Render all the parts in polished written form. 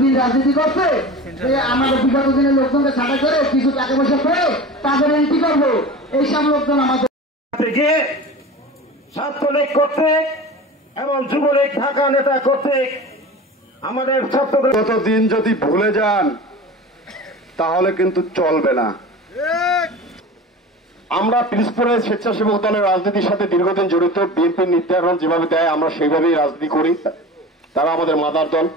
খুবই রাজনীতি করছে যে আমাদের বিগত দিনের লোকজনকে ছাঁটাই করে কিছু টাকা পয়সা পেয়ে তাদের এন্ট্রি করবো। এইসব লোকজন আমাদের থেকে ছাত্রলীগ কর্তৃক এবং যুবলীগ ঢাকা নেতা কর্তৃক আমাদের ছাত্রদের গত দিন যদি ভুলে যান তাহলে কিন্তু চলবে না। আমরা পিরোজপুরে স্বেচ্ছাসেবক দলের রাজনীতির সাথে দীর্ঘদিন জড়িত। বিএনপির নির্ধারণ যেভাবে দেয় আমরা সেইভাবেই রাজনীতি করি, তারা আমাদের মাদার দল।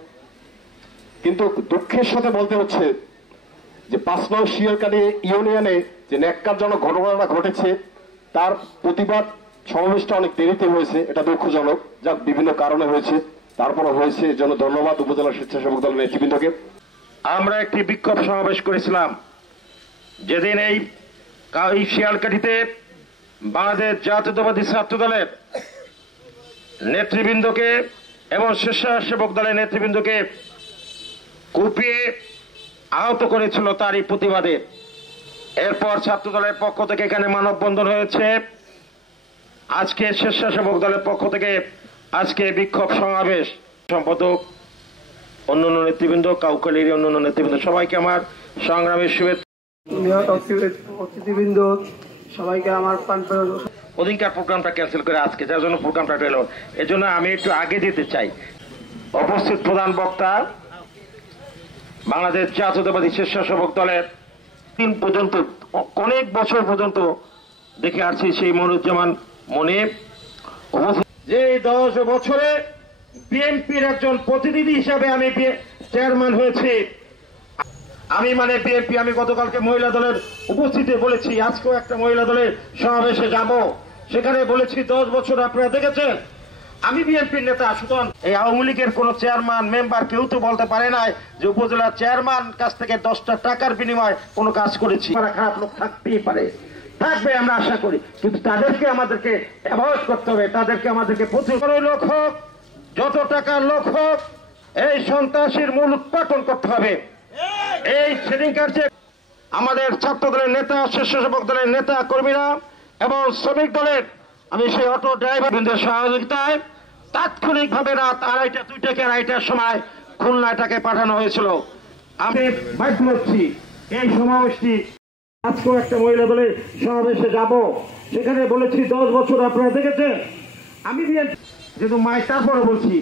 কিন্তু দুঃখের সাথে বলতে হচ্ছে যে 5 নং শিয়ালকালী ইউনিয়নে যে ন্যাক্কারজনক ঘটনাটা ঘটেছে তার প্রতিবাদ সমাবেশটা অনেক দেরিতে হয়েছে, এটা দুঃখজনক। যা বিভিন্ন কারণে হয়েছে, তারপরে হয়েছে, এর জন্য ধন্যবাদ উপজেলা স্বেচ্ছাসেবক দলের নেতৃবৃন্দকে। আমরা একটি বিক্ষোভ সমাবেশ করেছিলাম যেদিন এই শিয়ালকাঠিতে বাংলাদেশ জাতীয়তাবাদী ছাত্র দলের নেতৃবৃন্দকে এবং স্বেচ্ছাসেবক দলের নেতৃবৃন্দকে কুপিয়ে আহত করেছিল, তারই প্রতিবাদে এরপর ছাত্র দলের পক্ষ থেকে এখানে মানববন্ধন হয়েছে। আজকে স্বেচ্ছাসেবক দলের পক্ষ থেকে আজকে বিক্ষোভ সমাবেশ। সম্পাদক, অন্যান্য নেতৃবৃন্দ, কাউখালীর অন্যান্য নেতৃবৃন্দ, সবাইকে আমার সংগ্রামের শুভেচ্ছা। অতিথিবৃন্দ সবাইকে আমার ওদিনকার প্রোগ্রামটা ক্যান্সেল করে আজকে যার জন্য প্রোগ্রামটা এলো, এই জন্য আমি একটু আগে যেতে চাই। উপস্থিত প্রধান বক্তা বাংলাদেশ জাতীয়তাবাদী স্বেচ্ছাসেবক দলের দিন পর্যন্ত অনেক বছর পর্যন্ত দেখে আসছি সেই মনুজ্জামান মনে যে 10 বছরে বিএনপির একজন প্রতিনিধি হিসাবে আমি চেয়ারম্যান হয়েছি। আমি মানে বিএনপি, আমি গতকালকে মহিলা দলের উপস্থিতি বলেছি, আজকেও একটা মহিলা দলের সমাবেশে যাব, সেখানে বলেছি 10 বছর আপনারা দেখেছেন আমি বিএনপির নেতা। সুতরাং এই আওয়ামী লীগের কোন চেয়ারম্যান মেম্বার কেউ তো বলতে পারে নাই যে উপজেলার চেয়ারম্যান কাছ থেকে 10টা টাকার বিনিময়ে কোনো কাজ করেছি। খারাপ লোক থাকতেই পারে, থাকবে আমরা আশা করি, কিন্তু তাদেরকে আমাদেরকে অ্যাভয়েড করতে হবে, তাদেরকে আমাদেরকে প্রচুর লোক হোক, যত টাকার লোক হোক, এই সন্ত্রাসীর মূল উৎপাটন করতে হবে। এই সেদিনকার যে আমাদের ছাত্র দলের নেতা, স্বেচ্ছাসেবক দলের নেতা কর্মীরা এবং শ্রমিক দলের আমি সেই অটো ড্রাইভারদের সহযোগিতায় তাৎক্ষণিকভাবে রাত 2:30-2:30 সময় খুলনায় তাকে পাঠানো হয়েছিল। আমি বাধ্য হচ্ছি এই সমাবেশটি আজকেও একটা মহিলা দলের সমাবেশে যাব, সেখানে বলেছি 10 বছর আপনারা দেখেছেন আমি যেহেতু মায়ের, তারপরে বলছি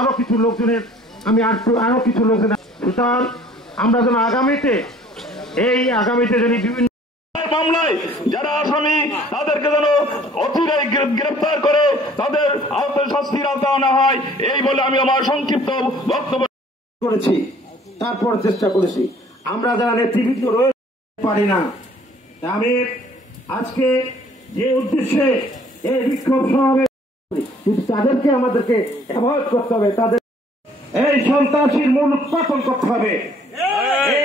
আরো কিছু লোকজনের আমি আরো কিছু লোকজন। সুতরাং আমরা যেন আগামীতে যদি বিভিন্ন মামলায় যারা আসামি তাদেরকে যেন অচিরেই গ্রেফতার করে তাদের শাস্তির আওতায় আনা হয়, এই বলে আমি আমার সংক্ষিপ্ত বক্তব্য করেছি। তারপর চেষ্টা করেছি, আমরা যারা নেতৃবৃন্দ রয়েছে পারি না। আমি আজকে যে উদ্দেশ্যে এই বিক্ষোভ সমাবেশ, কিন্তু তাদেরকে আমাদেরকে অ্যাভয়েড করতে হবে, তাদের এই সন্ত্রাসীর মূল উৎপাটন করতে হবে। এই